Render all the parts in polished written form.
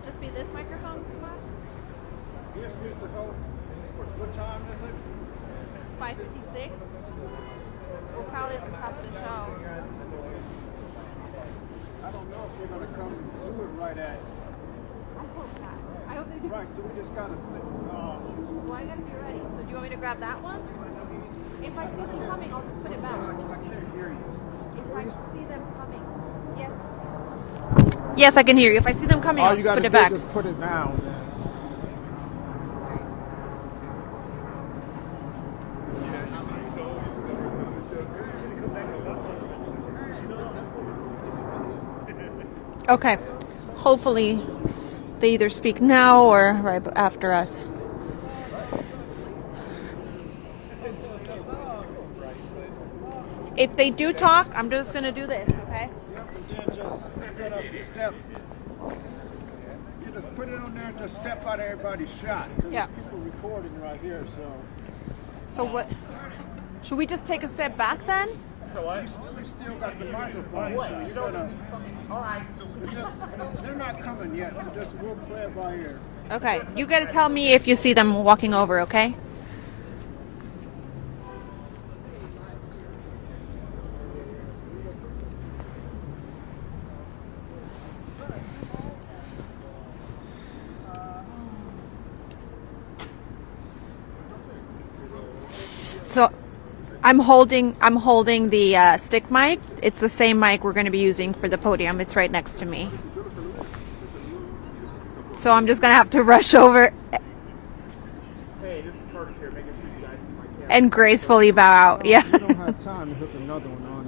it'll just be this microphone? Yes, Mr. Hope. What time is it? 5:56. We're probably at the top of the show. I don't know if they're going to come do it right at. I hope not. I hope they do. Right, so we just got to slip. Well, I gotta be ready. So do you want me to grab that one? If I see them coming, I'll just put it back. I can't hear you. If I see them coming, yes. Yes, I can hear you. If I see them coming, I'll just put it back. Just put it down. Okay. Hopefully they either speak now or right after us. If they do talk, I'm just going to do this, okay? Yep, and then just put up the step. You just put it on there and just step out everybody's shot. Yeah. There's people recording right here, so. So what? Should we just take a step back then? We still got the microphone, so you gotta. They're not coming yet, so just we'll play it by ear. Okay. You got to tell me if you see them walking over, okay? So I'm holding the stick mic. It's the same mic we're going to be using for the podium. It's right next to me. So I'm just going to have to rush over and gracefully bow out. Yeah. We don't have time to hook another one on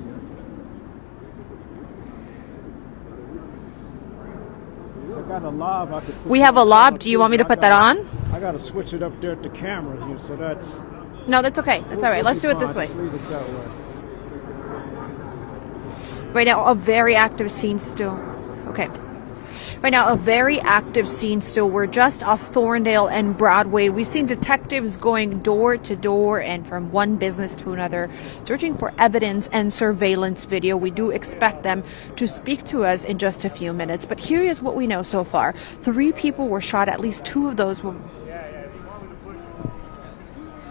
here. I got a lob. I could put We have a lob. Do you want me to put that on? I got to switch it up there at the camera here, so that's. No, that's okay. That's all right. Let's do it this way. Just leave it that way. Right now, a very active scene still. Okay. Right now, a very active scene still. We're just off Thorndale and Broadway. We've seen detectives going door to door and from one business to another, searching for evidence and surveillance video. We do expect them to speak to us in just a few minutes. But here is what we know so far. 3 people were shot. At least 2 of those were...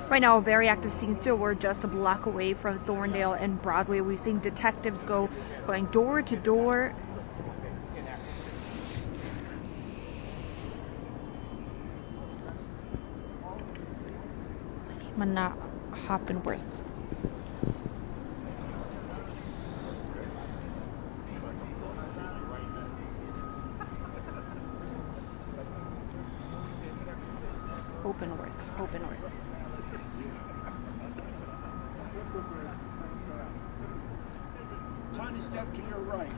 Right now, a very active scene still. We're just a block away from Thorndale and Broadway. We've seen detectives going door to door. Mana Hoppenworth. Hoppenworth. Tiny step to your right.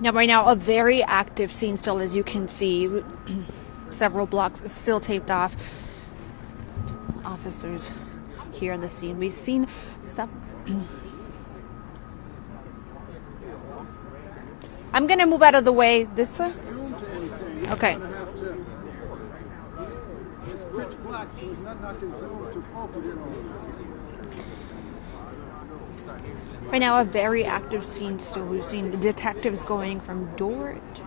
Now, right now, a very active scene still, as you can see. Several blocks still taped off. Officers here on the scene. We've seen some. I'm going to move out of the way this way. Okay. It's pitch black, so there's nothing I can zoom to focus on. Right now, a very active scene still. We've seen the detectives going from door to...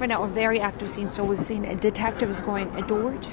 Right now, a very active scene still. We've seen detectives going door to...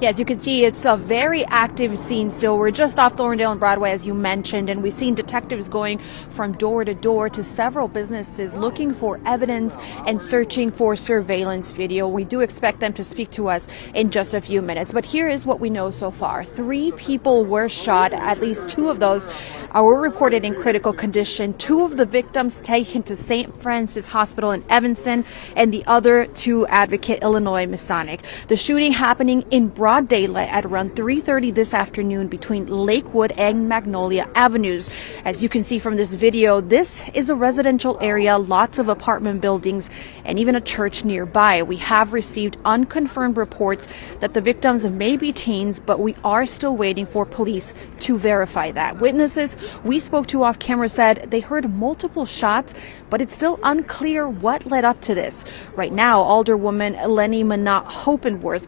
Yeah, as you can see, it's a very active scene still. We're just off Thorndale and Broadway, as you mentioned, and we've seen detectives going from door to door to several businesses looking for evidence and searching for surveillance video. We do expect them to speak to us in just a few minutes. But here is what we know so far. 3 people were shot. At least 2 of those were reported in critical condition. 2 of the victims taken to St. Francis Hospital in Evanston, and the other 2 Advocate, Illinois Masonic. The shooting happening in Broadway broad daylight at around 3:30 this afternoon between Lakewood and Magnolia Avenues. As you can see from this video, this is a residential area, lots of apartment buildings, and even a church nearby. We have received unconfirmed reports that the victims may be teens, but we are still waiting for police to verify that. Witnesses we spoke to off camera said they heard multiple shots, but it's still unclear what led up to this. Right now, Alderwoman Lenny Manat Hopenworth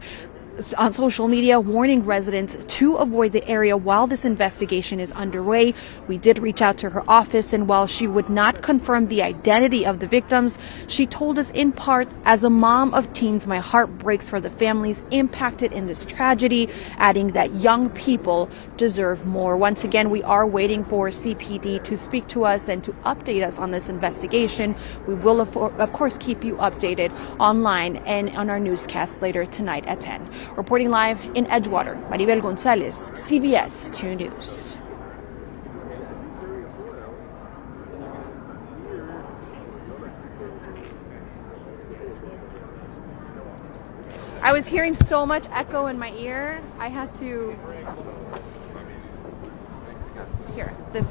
on social media warning residents to avoid the area while this investigation is underway. We did reach out to her office, and while she would not confirm the identity of the victims, she told us in part, "As a mom of teens, my heart breaks for the families impacted in this tragedy," adding that young people deserve more. Once again, we are waiting for CPD to speak to us and to update us on this investigation. We will, of course, keep you updated online and on our newscast later tonight at 10. Reporting live in Edgewater, Maribel Gonzalez, CBS 2 News. I was hearing so much echo in my ear, I had to hear this.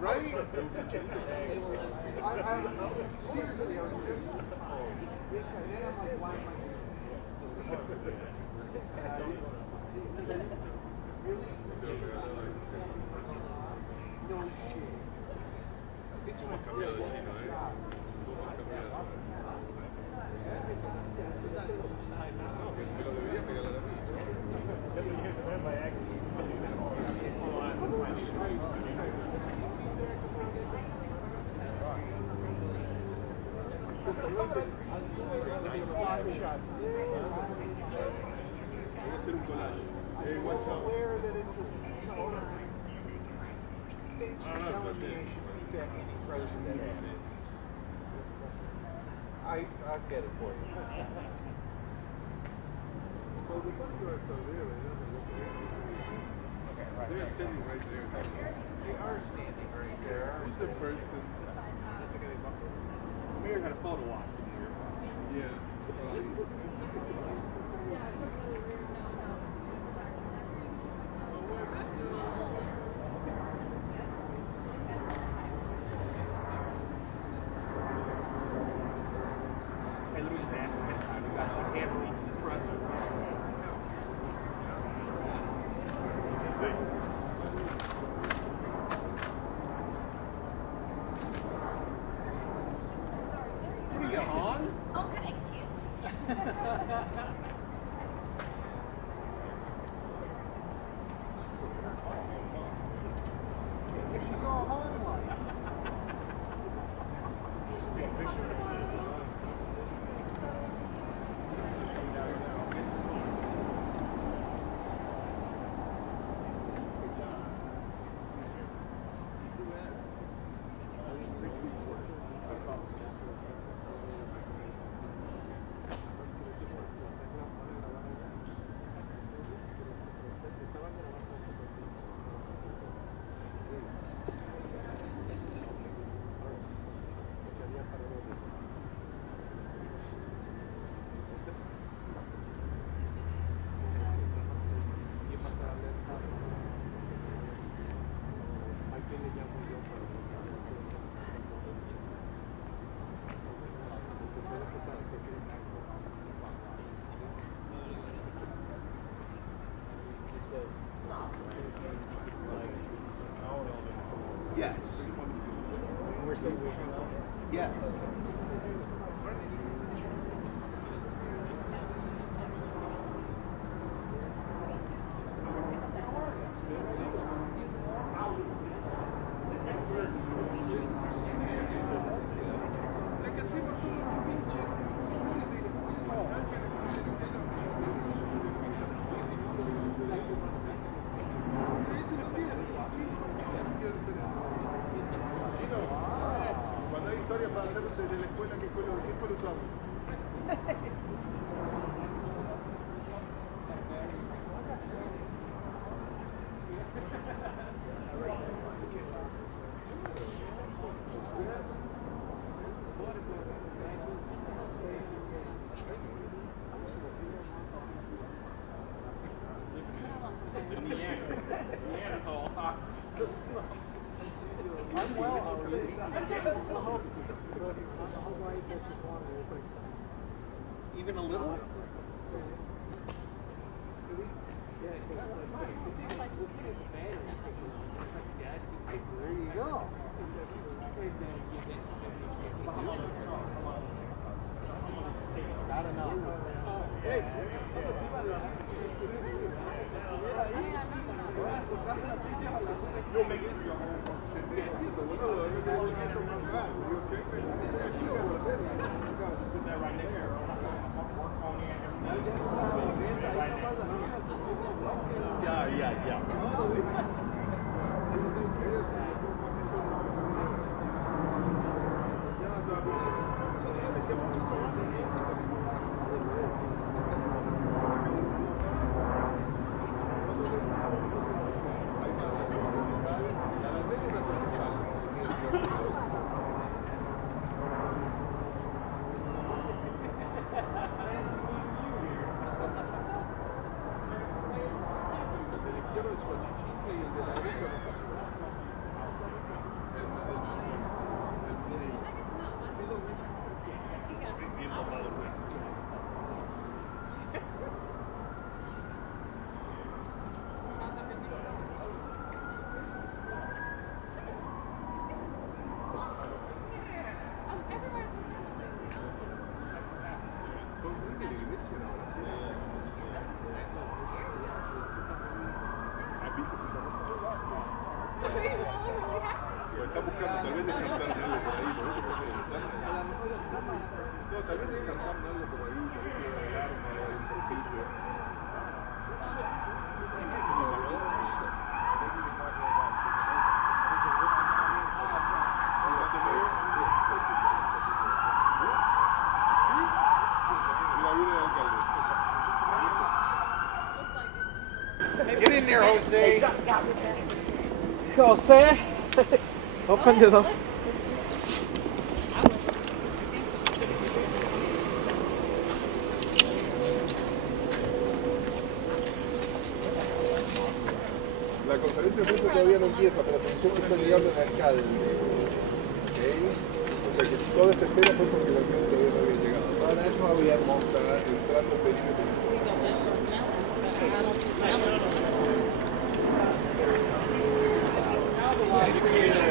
Right? Seriously, I was just... I'll get it for you. Well, the bodyguards are there. They're standing right there. They are standing right there. Who's the person? The mayor had a photo op somewhere. Yeah. Okay. Yes. Yes. Even a little? There you go. Not enough. Hey. Yeah. Get in there, Jose. Jose, open the door. La conferencia de prensa todavía no empieza, pero atención que está llegando el alcalde. ¿Okay? O sea que toda esta espera fue porque el alcalde todavía no había llegado. Ahora eso había montado el trato pedido.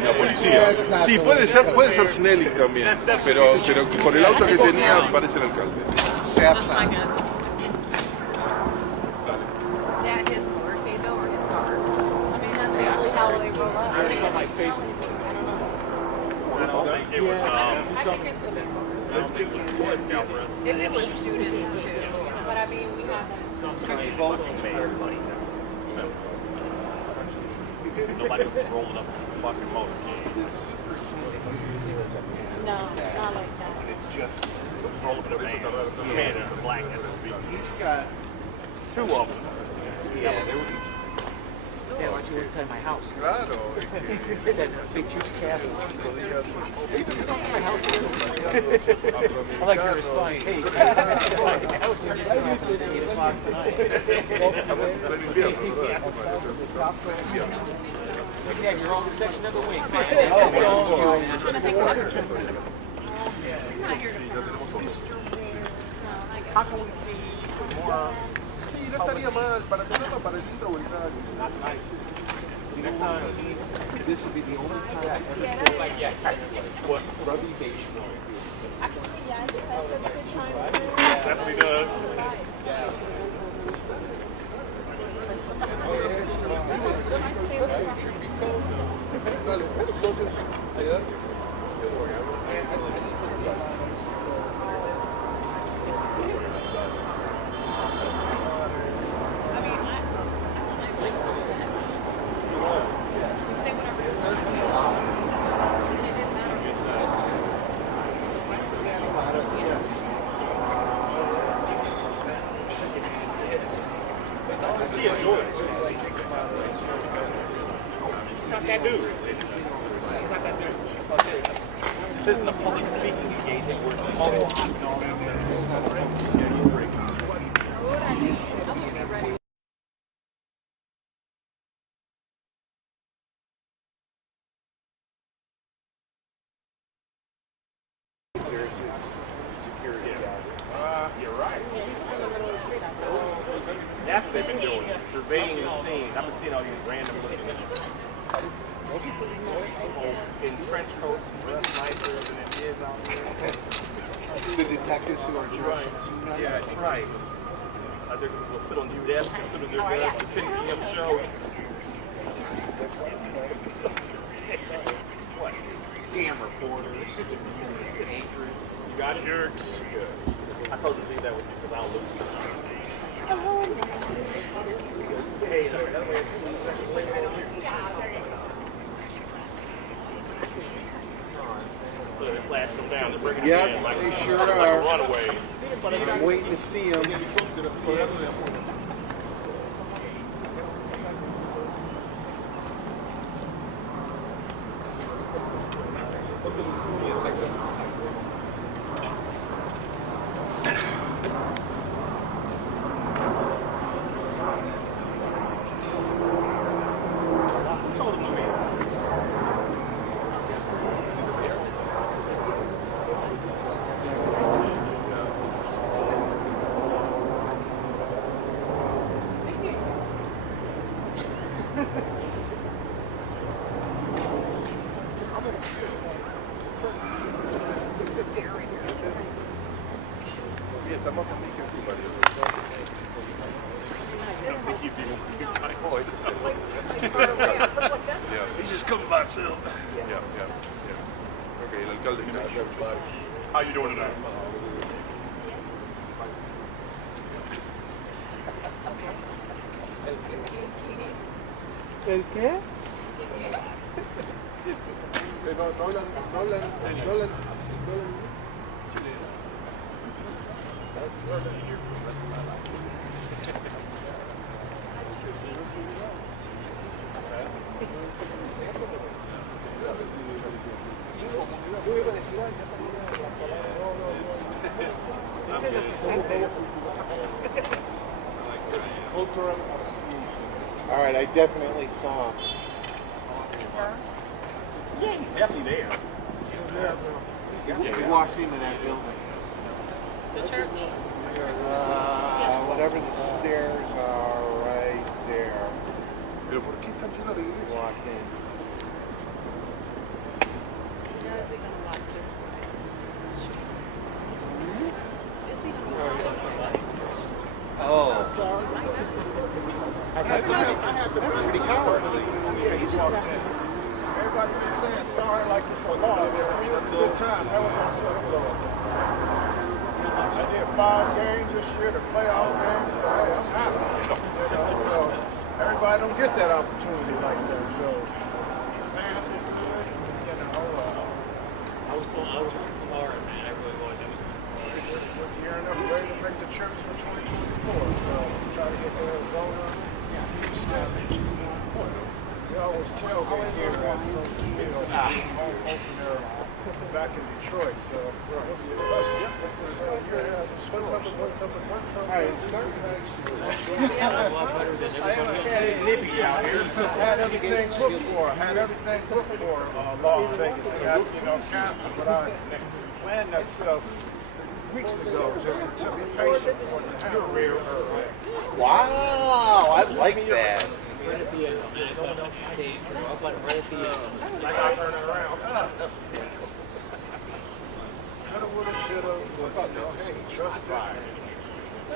La policía. Sí, puede ser Snelling también, pero por el auto que tenía parece el alcalde. Se absent. Is that his motorcade though, or his car? I mean, that's usually how they roll up. I saw my face. I think it's if it was students too. But I mean, we have Nobody was rolling up to the fucking motorcade. no, not like that. It's just, Just roll up in a van. Man in a black SUV. he's got, Two of them. yeah, there would Yeah, why don't you inside my house? Claro. That big, huge castle. My house. I like your response. Hey, my house is at 8 o'clock tonight. You have your own section of the week, man. It's all How can we see more? Sí, no estaría mal para tenerlo para el intro o el radio. You know how this would be the only time I ever say like, yeah, what rugby baseball. Actually, yes, that's a good time. Definitely does. Yeah. He enjoys it. He's not that dude. He's not that dude. This isn't a public speaking engagement where it's a monologue. No, There's security out there. you're right. That's what they've been doing, surveying the scene. I've been seeing all these random looking people in trench coats and dressed nicer than it is out here. The detectives who are dressed. Right. Yeah, that's right. They'll sit on the desk as soon as they're done with the 10 p.m. show. What? Scam reporters, anchors. You got it? Jerks. I told you to leave that with you because I don't look at you. Hey, so that way, let's just leave it down here. Look, they're flashing them down. They're bringing them in like, They sure like are. a runaway. I'm waiting to see them. He's just coming by himself. Yeah. Okay, el alcalde. How you doing tonight? ¿El qué? Nolan. All right, I definitely saw him. Yeah, he's definitely there. He walked into that building. The church? Whatever the stairs are right there. Pero ¿por qué están llenos de He iglesia? walked in. Now is he gonna walk this way? Is he gonna walk this way? Oh. That's pretty cowardly. Everybody been saying sorry like it's a loss. It was a good time. That was on sort of low. I did 5 games this year, the playoff games. So hey, I'm happy. You know, so everybody don't get that opportunity like that. So fans are good. You know, I was working hard, man. I really was. we're gearing up, ready to make the trips for 2024. So try to get to Arizona. We always tell me here at social media, home opener back in Detroit. So we'll see. All right, it's starting Nippy out here. had everything booked for. Las Vegas. It got, canceled, but I planned that stuff weeks ago. Just anticipation for the rare. Wow, I like that. the end. No one else stayed. But right at the end. I got turned around. Coulda, woulda, shoulda. What about no? Hey, trust drive.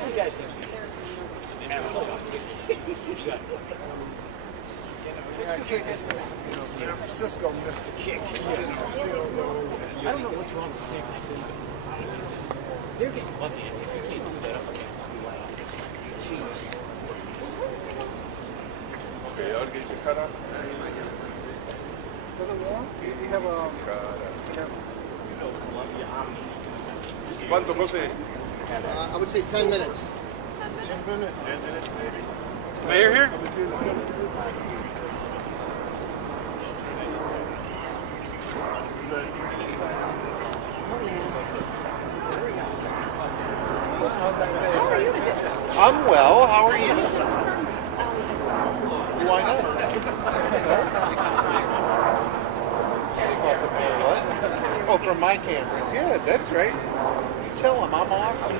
You got attention. San Francisco missed the kick. I don't know what's wrong with San Francisco. They're getting lucky. You can't do that up against the Chiefs. Okay, I'll get you cut off. You have a... ¿Cuánto, José? I would say 10 minutes. 10 minutes. 10 minutes, maybe. Mayor here? I'm well. How are you? Why not? What? Oh, from my camera. Yeah, that's right. You tell him I'm awesome.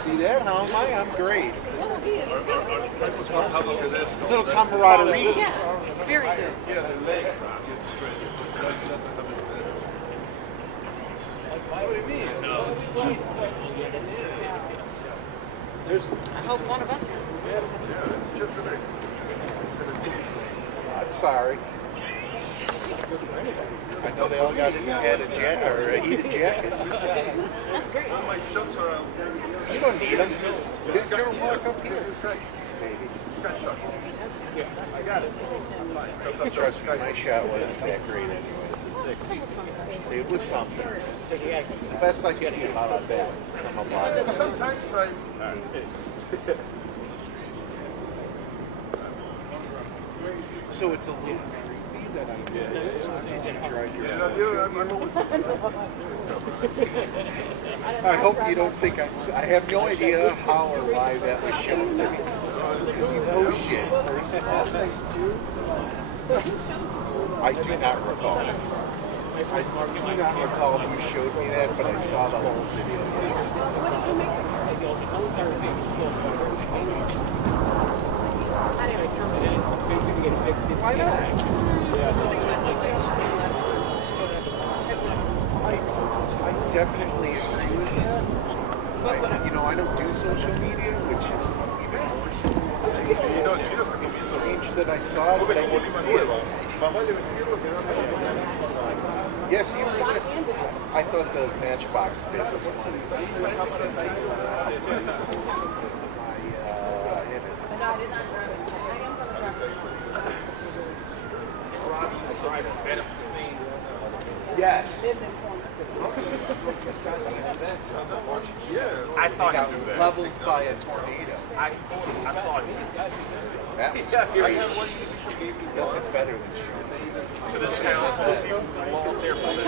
See that? How am I? I'm great. A little camaraderie. Yeah, it's very good. Yeah, the legs. What do you mean? No, it's cheap. I hope one of us can. Yeah, it's just the legs. I'm sorry. I know they all got heated jackets. That's great. My shirts are... You don't need them. Just go walk up here. I got it. Trust me, my shot wasn't that great anyway. It was something. It's the best I could do out of bed. I'm a block. Sometimes I... So it's a little creepy that I enjoyed your... I hope you don't think I have no idea how or why that was shown to me. Because you post shit first of all. I do not recall. I do not recall who showed me that, but I saw the whole video. Why not? I definitely agree with that. I don't do social media, which is even more so. It's strange that I saw it, but I didn't see it. Yes, you did. I thought the Matchbox bit was funny. Yes. I saw him do that. Leveled by a tornado. I saw him. That was nothing better than shooting. To this town, the walls there for the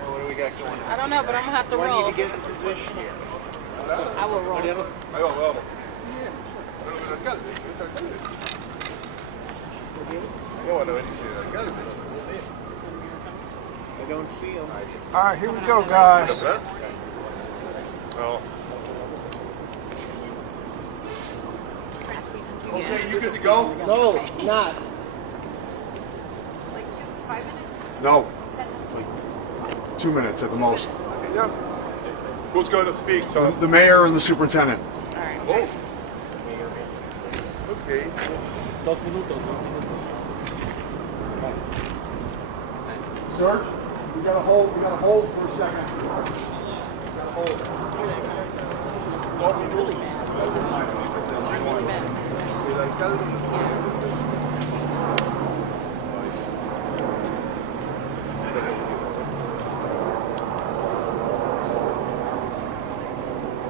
What do we got going on? I don't know, but I'm gonna have to I roll. need to get in position here. I will roll. I don't see him. All right, here we go, guys. Oh. Jose, you good to go? No, not. Like 5 minutes? No, 10 minutes? 2 minutes at the most. Yeah. Who's going to speak, Tom? The mayor and the superintendent. Oh. Okay. Sir, we got to hold for a second. We got to hold.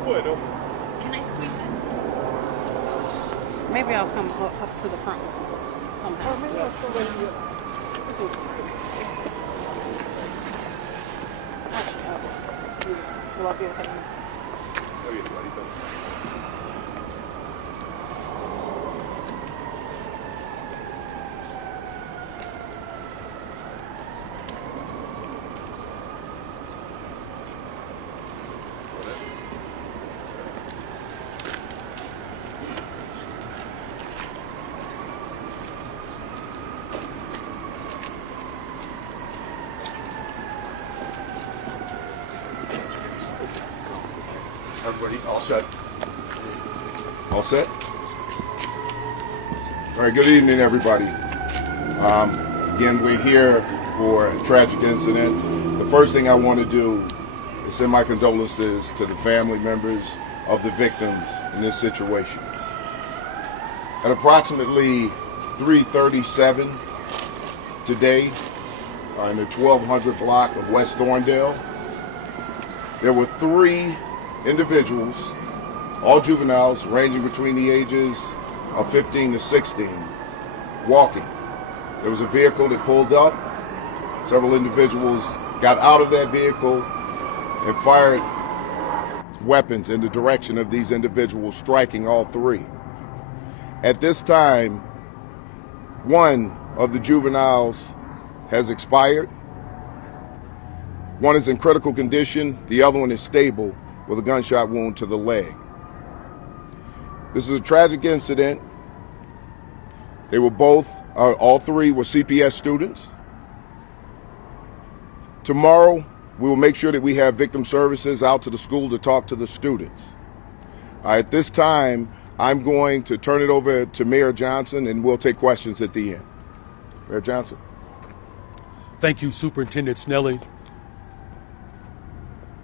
Bueno. Can I squeeze in? Maybe I'll come up to the front somehow. Will I be okay? Está bien, Marito. everybody. All set? All set? All right, good evening, everybody. Again, we're here for a tragic incident. The first thing I want to do is send my condolences to the family members of the victims in this situation. At approximately 3:37 today, in the 1200 block of West Thorndale, there were 3 individuals, all juveniles ranging between the ages of 15 to 16, walking. There was a vehicle that pulled up. Several individuals got out of that vehicle and fired weapons in the direction of these individuals, striking all 3. At this time, one of the juveniles has expired. One is in critical condition. The other one is stable with a gunshot wound to the leg. This is a tragic incident. They were both, all 3 were CPS students. Tomorrow, we will make sure that we have victim services out to the school to talk to the students. At this time, I'm going to turn it over to Mayor Johnson, and we'll take questions at the end. Mayor Johnson. Thank you, Superintendent Snelling.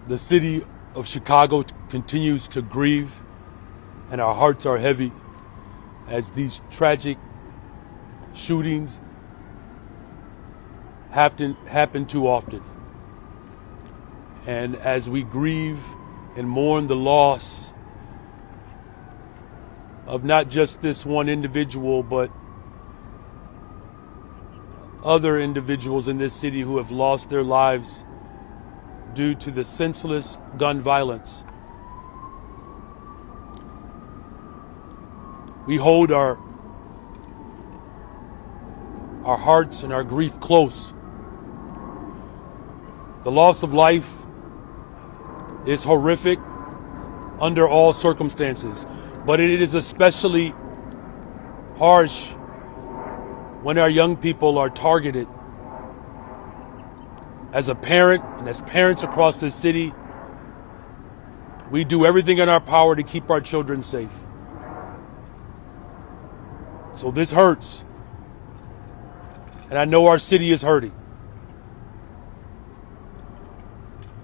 The city of Chicago continues to grieve, and our hearts are heavy as these tragic shootings happen too often. And as we grieve and mourn the loss of not just this one individual, but other individuals in this city who have lost their lives due to the senseless gun violence, we hold our hearts and our grief close. The loss of life is horrific under all circumstances, but it is especially harsh when our young people are targeted. As a parent and as parents across this city, we do everything in our power to keep our children safe. So this hurts, and I know our city is hurting.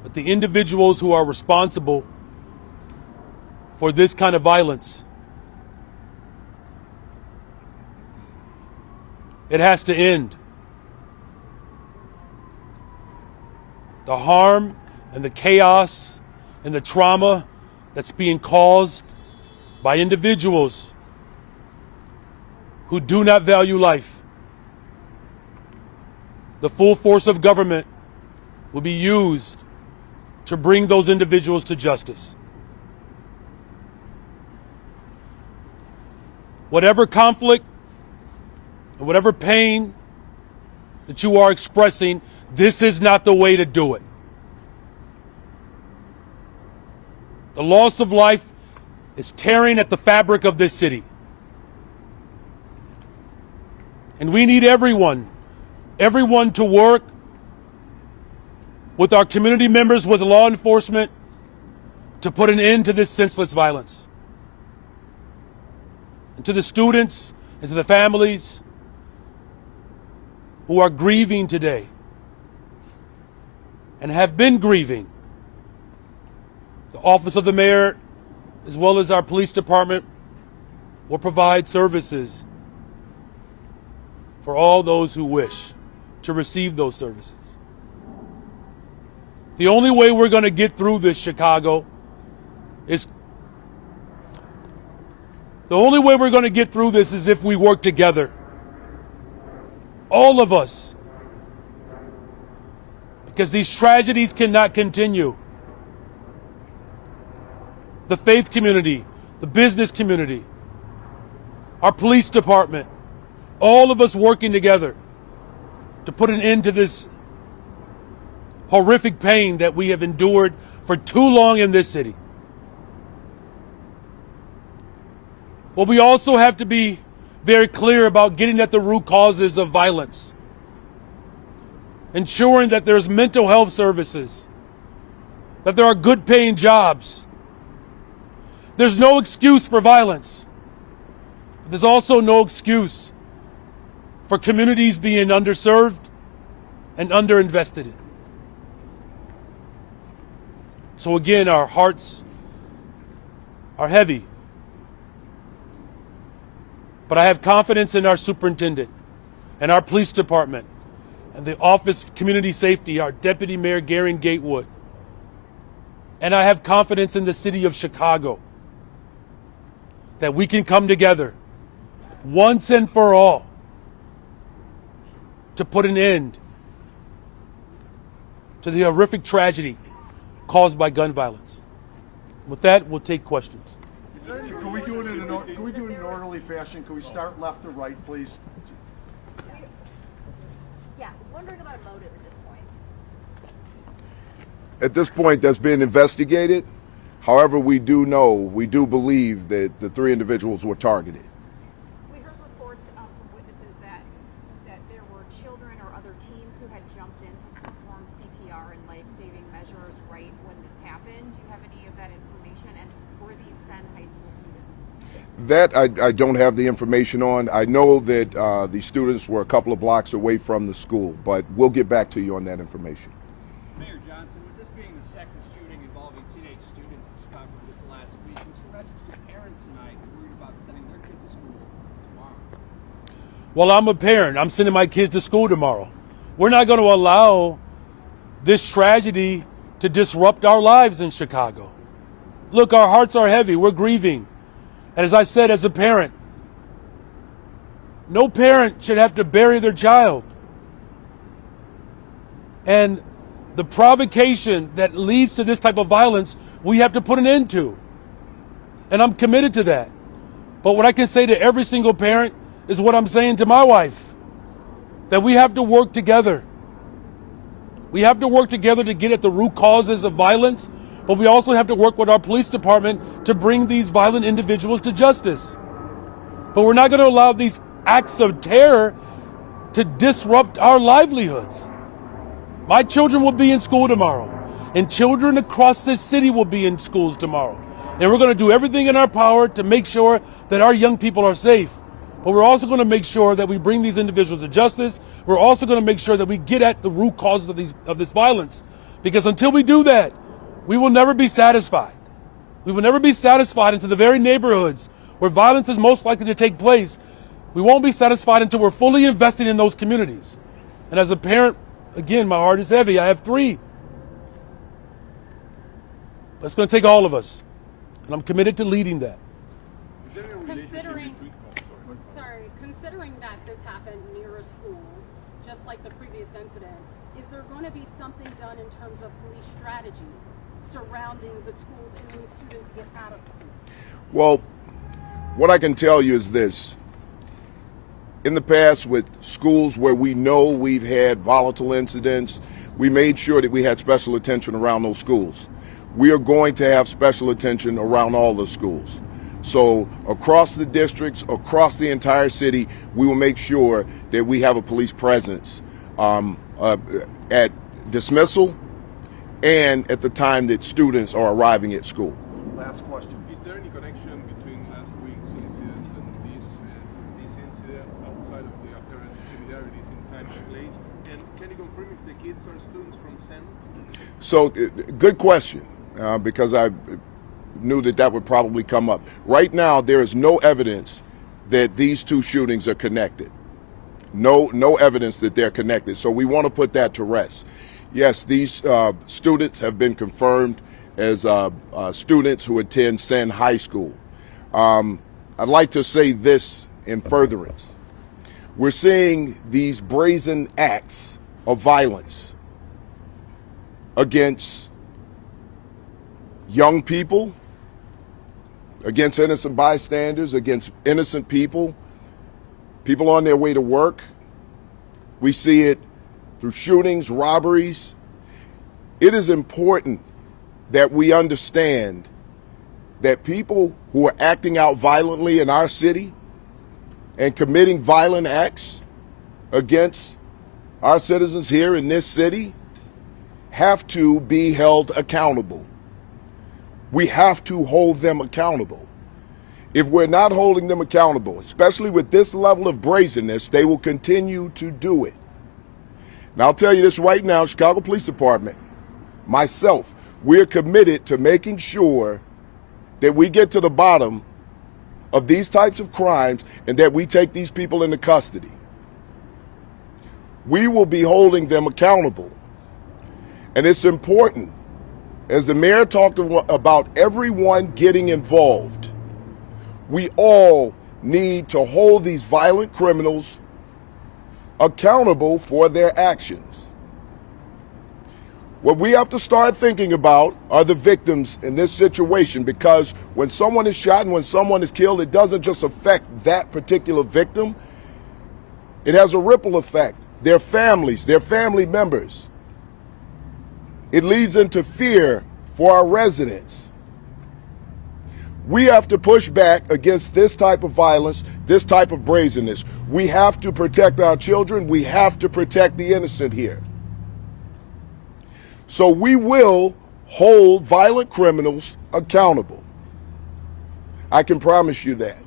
But the individuals who are responsible for this kind of violence, it has to end. The harm and the chaos and the trauma that's being caused by individuals who do not value life. The full force of government will be used to bring those individuals to justice. Whatever conflict and whatever pain that you are expressing, this is not the way to do it. The loss of life is tearing at the fabric of this city. And we need everyone to work with our community members, with law enforcement, to put an end to this senseless violence. And to the students and to the families who are grieving today and have been grieving, the Office of the Mayor, as well as our police department, will provide services for all those who wish to receive those services. The only way we're going to get through this, Chicago, is if we work together. All of us. Because these tragedies cannot continue. The faith community, the business community, our police department, all of us working together to put an end to this horrific pain that we have endured for too long in this city. But we also have to be very clear about getting at the root causes of violence, ensuring that there's mental health services, that there are good paying jobs, There's no excuse for violence. There's also no excuse for communities being underserved and underinvested in. So again, our hearts are heavy. But I have confidence in our superintendent and our police department and the Office of Community Safety, our Deputy Mayor Gary Gatewood. And I have confidence in the city of Chicago that we can come together once and for all to put an end to the horrific tragedy caused by gun violence. With that, we'll take questions. Can we do it in an orderly fashion? Can we start left to right, please? Yeah, wondering about a motive at this point. At this point, that's being investigated. However, we do believe that the 3 individuals were targeted. We heard reports from witnesses that there were children or other teens who had jumped in to perform CPR and life-saving measures right when this happened. Do you have any of that information? And were these Senn High School students? That I don't have the information on. I know that the students were a couple of blocks away from the school, but we'll get back to you on that information. Mayor Johnson, with this being the second shooting involving teenage students in Chicago just last week, what's your message to parents tonight who are worried about sending their kids to school tomorrow? Well, I'm a parent. I'm sending my kids to school tomorrow. We're not going to allow this tragedy to disrupt our lives in Chicago. Look, our hearts are heavy. We're grieving. And as I said, as a parent, no parent should have to bury their child. And the provocation that leads to this type of violence, we have to put an end to. And I'm committed to that. But what I can say to every single parent is what I'm saying to my wife, that we have to work together. We have to work together to get at the root causes of violence, but we also have to work with our police department to bring these violent individuals to justice. But we're not going to allow these acts of terror to disrupt our livelihoods. My children will be in school tomorrow, and children across this city will be in schools tomorrow. And we're going to do everything in our power to make sure that our young people are safe. But we're also going to make sure that we bring these individuals to justice. We're also going to make sure that we get at the root causes of this violence. Because until we do that, we will never be satisfied. We will never be satisfied into the very neighborhoods where violence is most likely to take place. We won't be satisfied until we're fully invested in those communities. And as a parent, again, my heart is heavy. I have 3. But it's going to take all of us. And I'm committed to leading that. Considering that this happened near a school, just like the previous incident, is there going to be something done in terms of police strategy surrounding the schools and when students get out of school? Well, what I can tell you is this. In the past, with schools where we know we've had volatile incidents, we made sure that we had special attention around those schools. We are going to have special attention around all the schools. So across the districts, across the entire city, we will make sure that we have a police presence at dismissal and at the time that students are arriving at school. Last question. Is there any connection between last week's incident and this incident outside of the apparent similarities in time and place? And can you confirm if the kids are students from Senn? So, good question, because I knew that would probably come up. Right now, there is no evidence that these 2 shootings are connected. No evidence that they're connected. So we want to put that to rest. Yes, these students have been confirmed as students who attend Senn High School. I'd like to say this in furtherance. We're seeing these brazen acts of violence against young people, against innocent bystanders, against innocent people, people on their way to work. We see it through shootings, robberies. It is important that we understand that people who are acting out violently in our city and committing violent acts against our citizens here in this city have to be held accountable. We have to hold them accountable. If we're not holding them accountable, especially with this level of brazenness, they will continue to do it. And I'll tell you this right now, Chicago Police Department, myself, we're committed to making sure that we get to the bottom of these types of crimes and that we take these people into custody. We will be holding them accountable. And it's important, as the mayor talked about everyone getting involved, we all need to hold these violent criminals accountable for their actions. What we have to start thinking about are the victims in this situation, because when someone is shot and when someone is killed, it doesn't just affect that particular victim. It has a ripple effect. Their families, their family members. It leads into fear for our residents. We have to push back against this type of violence, this type of brazenness. We have to protect our children. We have to protect the innocent here. So we will hold violent criminals accountable. I can promise you that.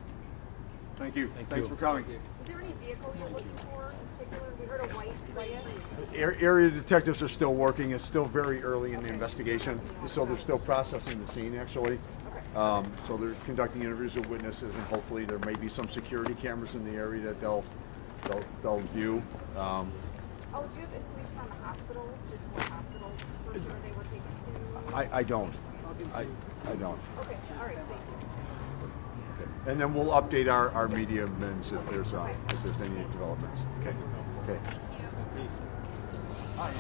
Thank you. Thanks for coming. Is there any vehicle you're looking for in particular? We heard a white Prius. Area detectives are still working. It's still very early in the investigation, so they're still processing the scene, actually. So they're conducting interviews with witnesses, and hopefully there may be some security cameras in the area that they'll view. Oh, do you have information on the hospitals? Just what hospitals for sure they were taken to? I don't. I don't. Okay, all right, thank you. Okay. And then we'll update our media men if there's any developments. Okay. Okay. Hi.